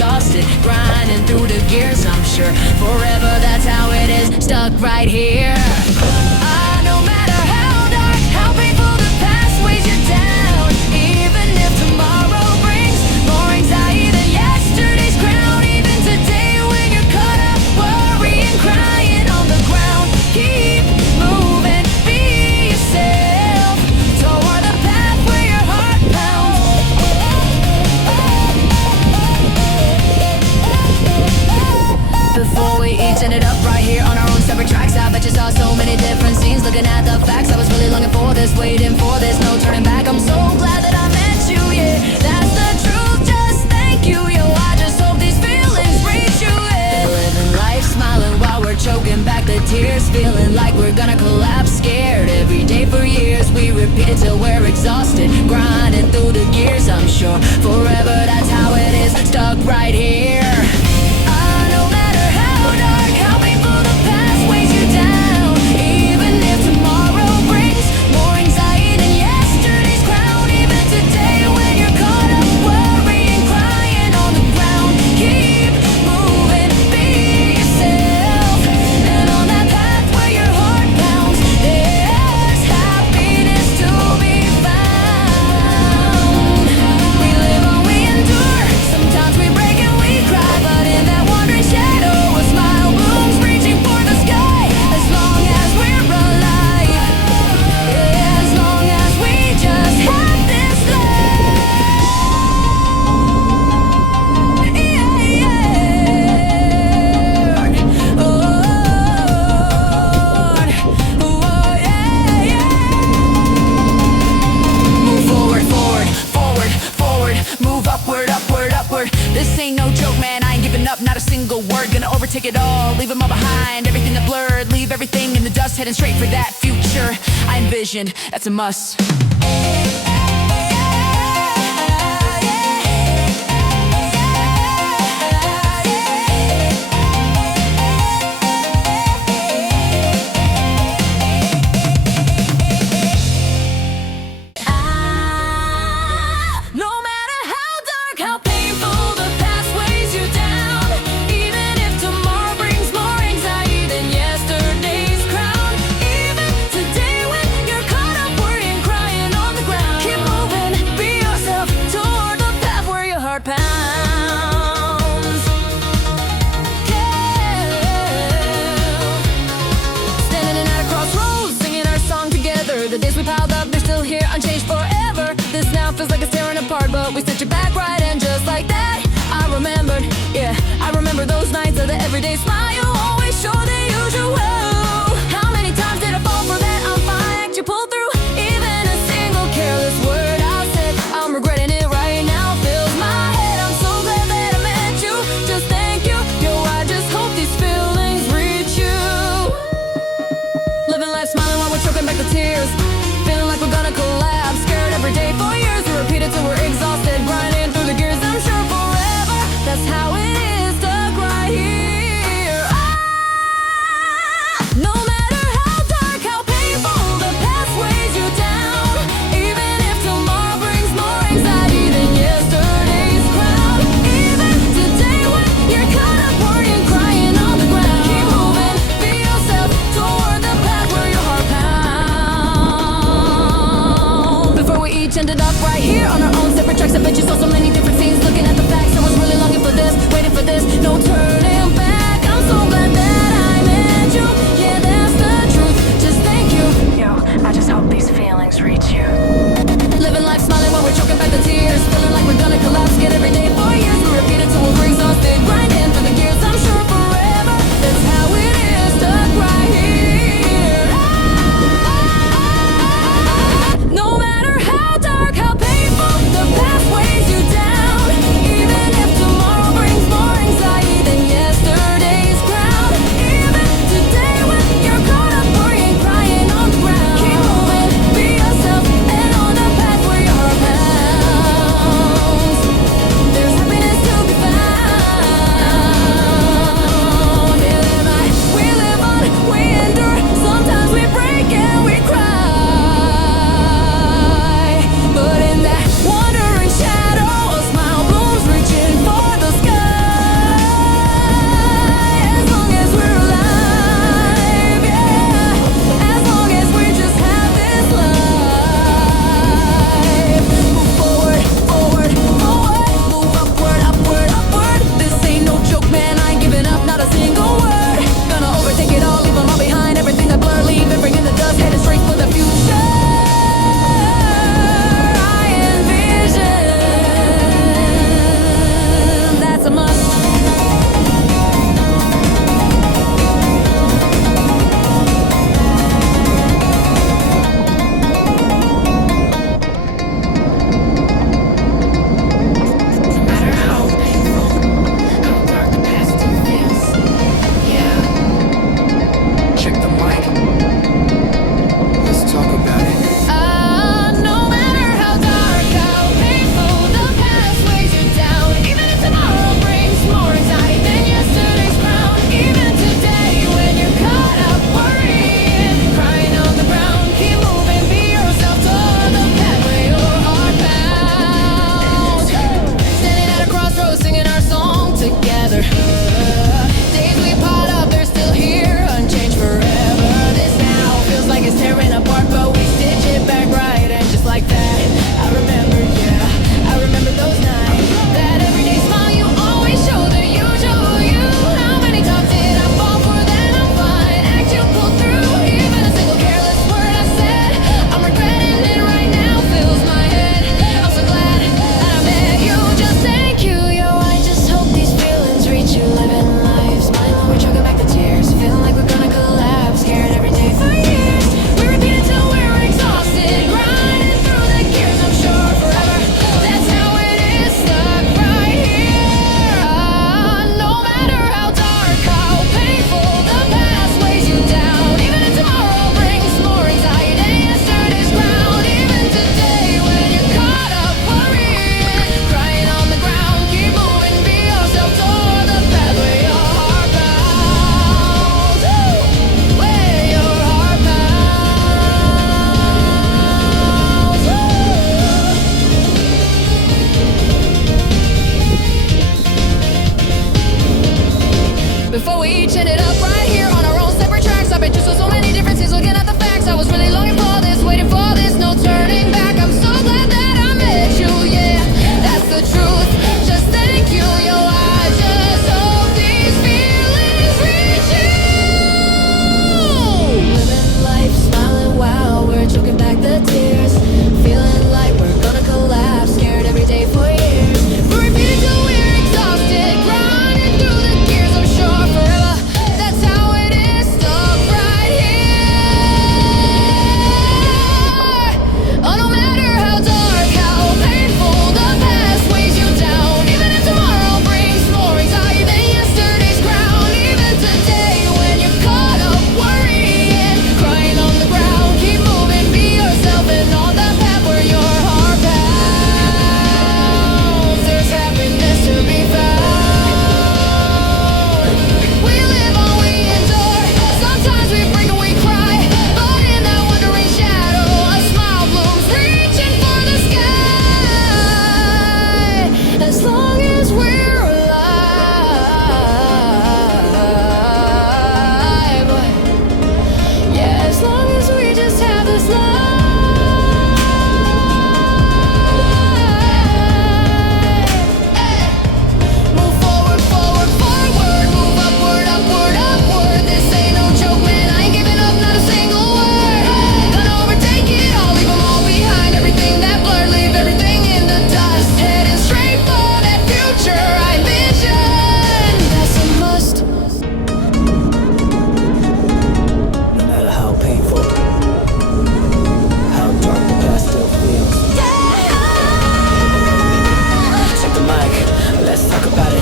exhausted, grinding through the gears, I'm sure. Forever, that's how it is, stuck right here. No matter how dark, how painful the past weighs you down. Even if tomorrow brings more anxiety than yesterday's crown. Even today when you're caught up worrying, crying on the ground. Keep moving, be yourself, toward the path where your heart pounds. Before we each ended up right here on our own separate tracks, I bet you saw so many different scenes. Looking at the facts, I was really longing for this, waiting for this, no turning back. I'm so glad that I met you, yeah, that's the truth, just thank you, yo. I just hope these feelings reach you, yeah. Living life smiling while we're choking back the tears, feeling like we're gonna collapse, scared every day for years. We repeat it till we're exhausted, grinding through the gears, I'm sure. Forever, that's how it is, stuck right here. No matter how dark, how painful the past weighs you down. Even if tomorrow brings more anxiety than yesterday's crown. Even today when you're caught up worrying, crying on the ground. Keep moving, be yourself, and on that path where your heart pounds, there's happiness to be found. We live on, we endure, sometimes we break and we cry, but in that wandering shadow a smile blooms, reaching for the sky. As long as we're alive, yeah, as long as we just have this life, yeah, yeah. Oh, yeah, yeah. Move forward, forward, forward, forward. Move upward, upward, upward. This ain't no joke, man, I ain't giving up, not a single word. Gonna overtake it all, leave them all behind. Everything that blurred, leave everything in the dust. Heading straight for that future I envisioned, that's a must. No matter how dark, how painful the past weighs you down. Even if tomorrow brings more anxiety than yesterday's crown. Even today when you're caught up worrying, crying on the ground. Keep moving, be yourself, toward the path where your heart pounds. Yeah. Standing at a crossroads, singing our song together. The days we piled up, they're still here, unchanged forever. This now feels like it's tearing apart, but we stitch it back right, and just like that, I remembered, yeah, I remember those nights of the everyday smile. You always show the usual. How many times did I fall for that? I'm fine, you pulled through. Even a single careless word I said, I'm regretting it right now, fills my head. I'm so glad that I met you, just thank you, yo. I just hope these feelings reach you. Living life smiling while we're choking back the tears, feeling like we're gonna collapse, scared every day for years. We repeat it till we're exhausted, grinding through the gears, I'm sure. Forever, that's how it is, stuck right here. before we each ended up right here on our own separate tracks. I bet you saw so many differences looking at the facts. I was really longing for this, waiting for this, no turning back. I'm so glad that I met you, yeah, that's the truth. Just thank you, yo, I just hope these feelings reach you. Living life, smiling while we're choking back the tears, feeling like we're gonna collapse, scared every day for years. We're repeating till we're exhausted, grinding through the gears. I'm sure forever, that's how it is, stuck right here. Oh, no matter how dark, how painful, the past weighs you down. Even if tomorrow brings more anxiety than yesterday's crown. Even today when you're caught up worrying, crying on the ground, keep moving, be yourself and on the path where your heart pounds. There's happiness to be found. We live on, we endure. Sometimes we break and we cry, but in that wandering shadow, a smile blooms, reaching for the sky. As long as we're alive, yeah, as long as we just have this life. Move forward, forward, forward. Move upward, upward, upward. This ain't no joke, man, I ain't giving up, not a single word. Gonna overtake it all, leave them all behind. Everything that blurred, leave everything in the dust. Heading straight for that future I envision. That's a must. No matter how painful, how dark the past still feels. Check the mic, let's talk about it.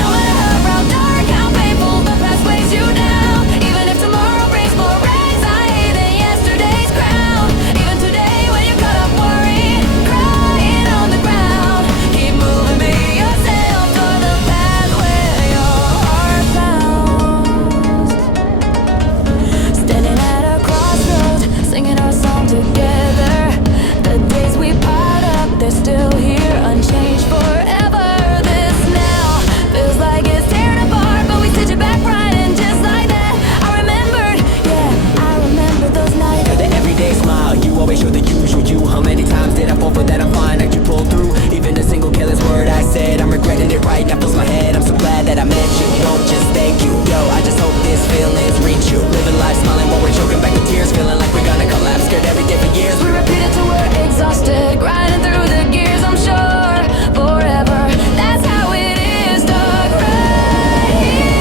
No matter how dark, how painful, the past weighs you down. Even if tomorrow brings more anxiety than yesterday's crown. Even today when you're caught up worrying, crying on the ground, keep moving, be yourself toward the path where your heart pounds. Standing at a crossroads, singing our song together. The days we piled up, they're still here, unchanged forever. This now feels like it's tearing apart, but we stitch it back right, and just like that, I remembered, yeah, I remember those nights. The everyday smile, you always show the usual you. How many times did I fall for that? I'm fine, I you pull through. Even a single careless word I said, I'm regretting it right now, fills my head. I'm so glad that I met you, don't just thank you, yo, I just hope this feelings reach you. Living life smiling while we're choking back the tears, feeling like we're gonna collapse, scared every day for years. We repeat it till we're exhausted, grinding through the gears, I'm sure forever, that's how it is, stuck right here.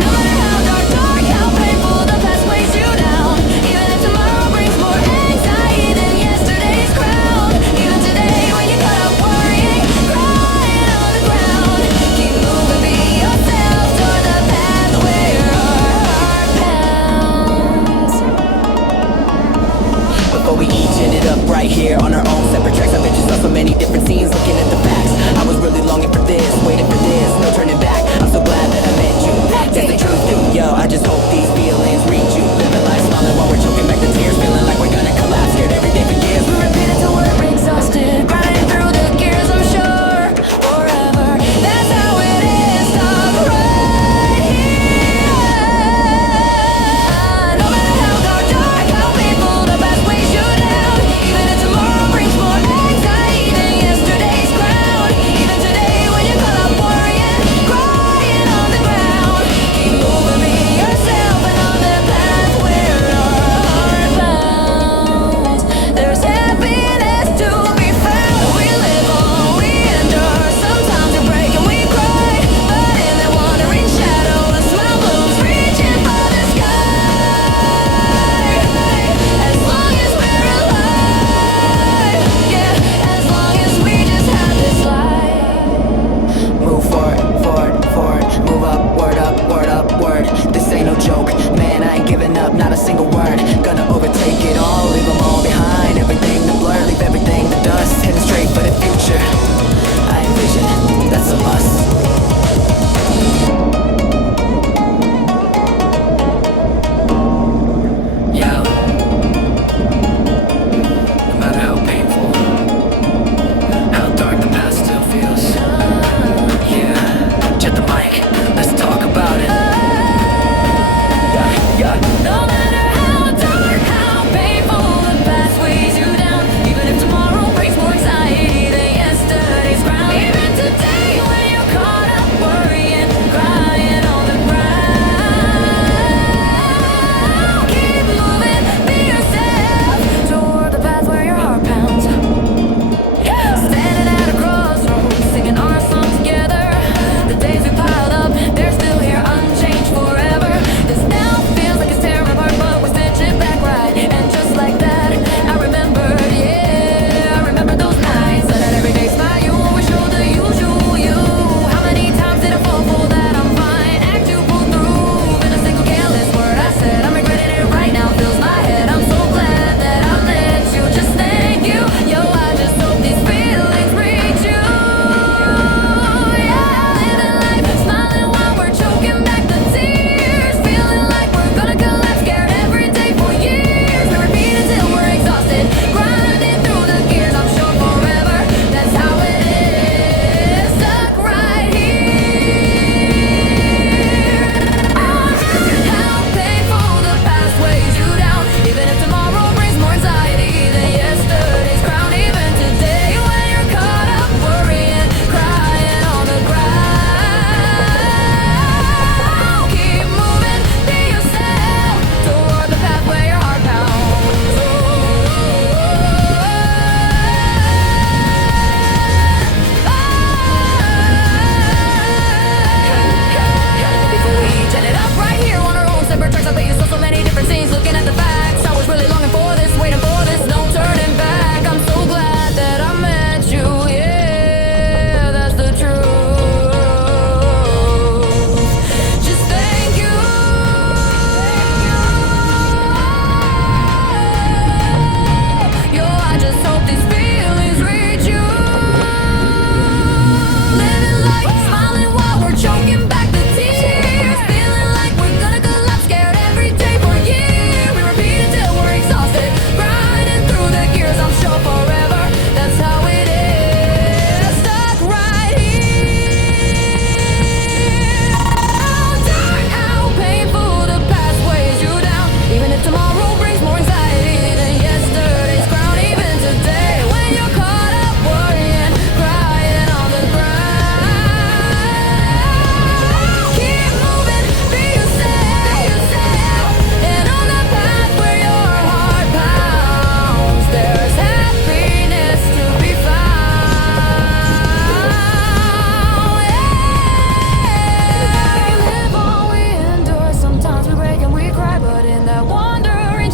No matter how dark, how painful, the past weighs you down. Even if tomorrow brings more anxiety than yesterday's crown. Even today when you're caught up worrying, crying on the ground, keep moving, be yourself toward the path where your heart pounds. Before we each ended up right here on our own separate tracks, I bet you saw so many different scenes looking at the facts. I was really longing for this, waiting for this, no turning back. I'm so glad that I met you, that's the truth, dude. Yo, I just hope these feelings reach you. Living life smiling while we're choking back the tears, feeling like we're gonna collapse, scared every day for years. We repeat it till we're exhausted, grinding through the gears, I'm sure forever, that's how it is, stuck right here. No matter how dark, how painful, the past weighs you down. Even if tomorrow brings more anxiety than yesterday's crown.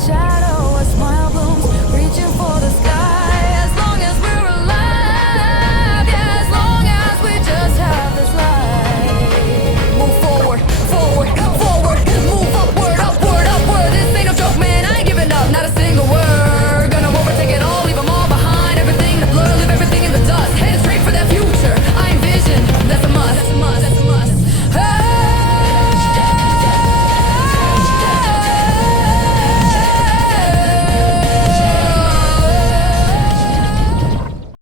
shine.